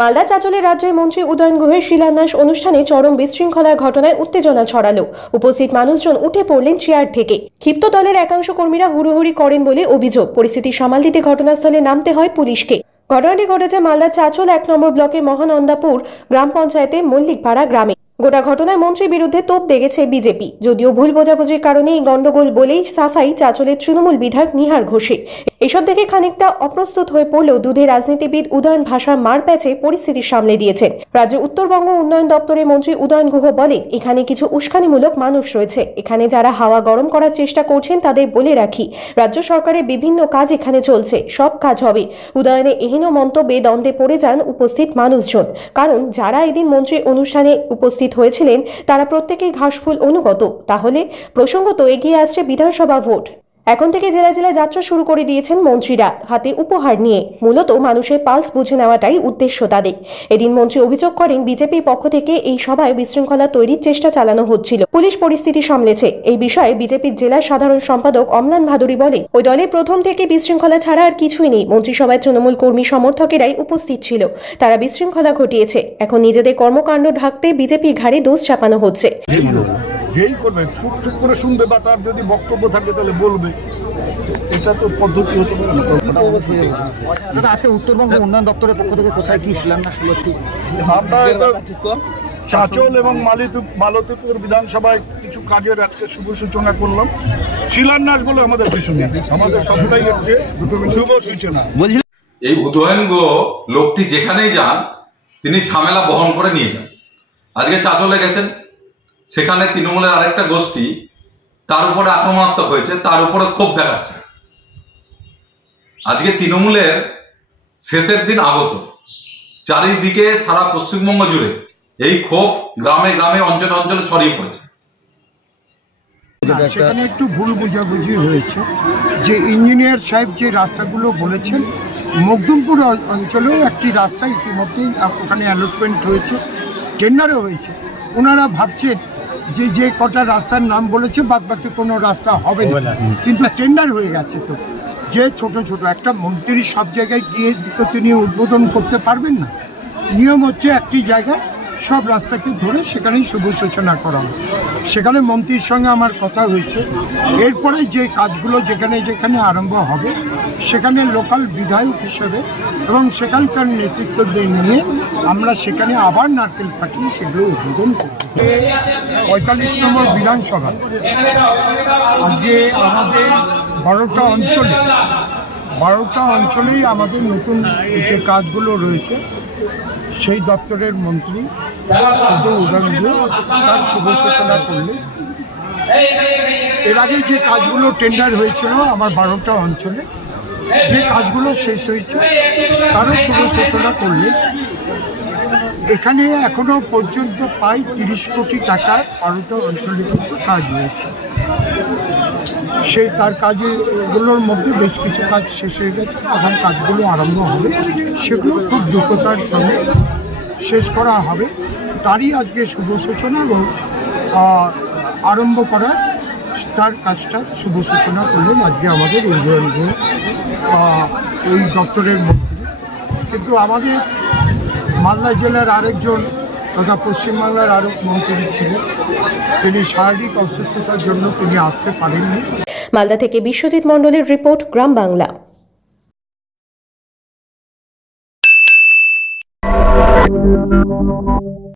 মালদা চাঁচলের রাজ্যের মন্ত্রী উদয়ন গুহের শিলান্যাস অনুষ্ঠানে চরম বিশৃঙ্খলার ঘটনায় উত্তেজনা ছড়ালো। উপস্থিত মানুষজন উঠে পড়লেন চেয়ার থেকে। ক্ষিপ্ত দলের একাংশ কর্মীরা হুড়োহুড়ি করেন বলে অভিযোগ। পরিস্থিতি সামাল দিতে ঘটনাস্থলে নামতে হয় পুলিশকে। ঘটনাটি ঘটেছে মালদা চাঁচল 1 নম্বর ব্লকের মহানন্দাপুর গ্রাম পঞ্চায়েতের মল্লিকপাড়া গ্রামে। গোটা ঘটনায় মন্ত্রীর বিরুদ্ধে তোপ দেগেছে বিজেপি। যদিও ভুল বোঝাবুঝির কারণে এই গন্ডগোল বলেই সাফাই চাঁচলের তৃণমূল বিধায়ক নিহার ঘোষের। এসব দেখে খানিকটা অপ্রস্তুত হয়ে পড়লেও দুধে রাজনীতিবিদ উদয়ন ভাষার মার প্যাচে পরিস্থিতি সামলে দিয়েছেন। রাজ্যের উত্তরবঙ্গ উন্নয়ন দপ্তরের মন্ত্রী উদয়ন গুহ বলেন, এখানে কিছু উস্কানিমূলক মানুষ রয়েছে। এখানে যারা হাওয়া গরম করার চেষ্টা করছেন তাদের বলে রাখি, রাজ্য সরকারের বিভিন্ন কাজ এখানে চলছে, সব কাজ হবে। উদয়নের এহেন মন্তব্যে দ্বন্দ্বে পড়ে যান উপস্থিত মানুষজন। কারণ যারা এদিন মন্ত্রীর অনুষ্ঠানে উপস্থিত হয়েছিলেন তারা প্রত্যেকেই ঘাসফুল অনুগত। তাহলে প্রসঙ্গত এগিয়ে আসছে বিধানসভা ভোট। এখন থেকে জেলা জেলা যাত্রা শুরু করে দিয়েছেন মন্ত্রীরা, হাতে উপহার নিয়ে। মূলত মানুষের পালস বুঝে নেওয়াটাই উদ্দেশ্য তাদের। এদিন মন্ত্রী অভিযোগ করেন, বিজেপির পক্ষ থেকে এই সভায় বিশৃঙ্খলা তৈরির চেষ্টা চালানো হচ্ছিল। পুলিশ পরিস্থিতি সামলেছে। এই বিষয়ে বিজেপির জেলার সাধারণ সম্পাদক অম্লান ভাদুরী বলেন, ওই দলের প্রথম থেকে বিশৃঙ্খলা ছাড়া আর কিছুই নেই। মন্ত্রিসভায় তৃণমূল কর্মী সমর্থকেরাই উপস্থিত ছিল, তারা বিশৃঙ্খলা ঘটিয়েছে। এখন নিজেদের কর্মকাণ্ড ঢাকতে বিজেপির ঘাড়ে দোষ চাপানো হচ্ছে। যেই করবে চুপ করে শুনবে বা তার যদি বক্তব্য থাকে তাহলে বলবে, এটা তো পদ্ধতি হতে পারে না। দাদা, আজকে উত্তরবঙ্গ উন্নয়ন দপ্তরের পক্ষ থেকে কোথায় কি শিলান্যাস হলো? আমরা এটা চাঁচল এবং মালতীপুর বিধানসভায় কিছু কাজের আজকে শুভ সূচনা করলাম। শিলান্যাস বলে আমাদের কিছু নেই, আমাদের সবটাই হচ্ছে শুভ সূচনা। এই উদয়ন গুহ লোকটি যেখানেই যান তিনি ঝামেলা বহন করে নিয়ে যান। আজকে চাঁচলে গেছেন, সেখানে তৃণমূলের আরেকটা গোষ্ঠী তার উপরে আক্রমণাত্মক হয়েছে, তার উপরে ক্ষোভ দেখাচ্ছে। আজকে তৃণমূলের শেষের দিন আগত, চারিদিকে সারা পশ্চিমবঙ্গ জুড়ে এই ক্ষোভ গ্রামে গ্রামে অঞ্চলে অঞ্চলে ছড়িয়ে পড়েছে। সেখানে একটু ভুল বোঝাবুঝি হয়েছে। যে ইঞ্জিনিয়ার সাহেব যে রাস্তাগুলো বলেছেন, মকদুমপুর অঞ্চলেও একটি রাস্তা ইতিমধ্যেই ওখানে অ্যালটমেন্ট হয়েছে, টেন্ডারও হয়েছে। ওনারা ভাবছেন যে যে কটা রাস্তার নাম বলেছে বাদ বাকি কোনো রাস্তা হবে না, কিন্তু টেন্ডার হয়ে গেছে। তো যে ছোট ছোট একটা মন্ত্রী সব জায়গায় গিয়ে তো তিনি উদ্বোধন করতে পারবেন না। নিয়ম হচ্ছে একটি জায়গায় সব রাস্তাকে ধরে সেখানেই শুভ সূচনা করা হয়। সেখানে মন্ত্রীর সঙ্গে আমার কথা হয়েছে। এরপরে যে কাজগুলো যেখানে যেখানে আরম্ভ হবে সেখানে লোকাল বিধায়ক হিসেবে এবং সেখানকার নেতৃত্বদের নিয়ে আমরা সেখানে আবার নারকেল ফাটিয়ে সেগুলো উদ্বোধন করব। 45 নম্বর বিধানসভা আজকে আমাদের 12টা অঞ্চলেই আমাদের নতুন যে কাজগুলো রয়েছে সেই দপ্তরের মন্ত্রী উদয়ন গুহ তার শুভ সূচনা করলেন। এর আগে যে কাজগুলো টেন্ডার হয়েছিল আমার 12টা অঞ্চলে, যে কাজগুলো শেষ হয়েছে তারও শুভ সূচনা করলেন। এখানে এখনো পর্যন্ত প্রায় 30 কোটি টাকার 12টা অঞ্চলে কিন্তু কাজ হয়েছে। তার কাজগুলোর মধ্যে বেশ কিছু কাজ শেষ হয়ে গেছে, এখন কাজগুলো আরম্ভ হবে, সেগুলো খুব দ্রুততার সঙ্গে শেষ করা হবে। তারই আজকে শুভ সূচনা এবং আরম্ভ করার তার কাজটার শুভ সূচনা করলেন আজকে আমাদের উদয়ন গুহ এই দপ্তরের মন্ত্রী। কিন্তু আমাদের মালদা জেলার আরেকজন তথা পশ্চিমবাংলার আরেক মন্ত্রী ছিলেন, তিনি শারীরিক অসুস্থতার জন্য তিনি আসতে পারেননি। মালদা থেকে বিশ্বজিৎ মণ্ডলের রিপোর্ট, গ্রাম বাংলা।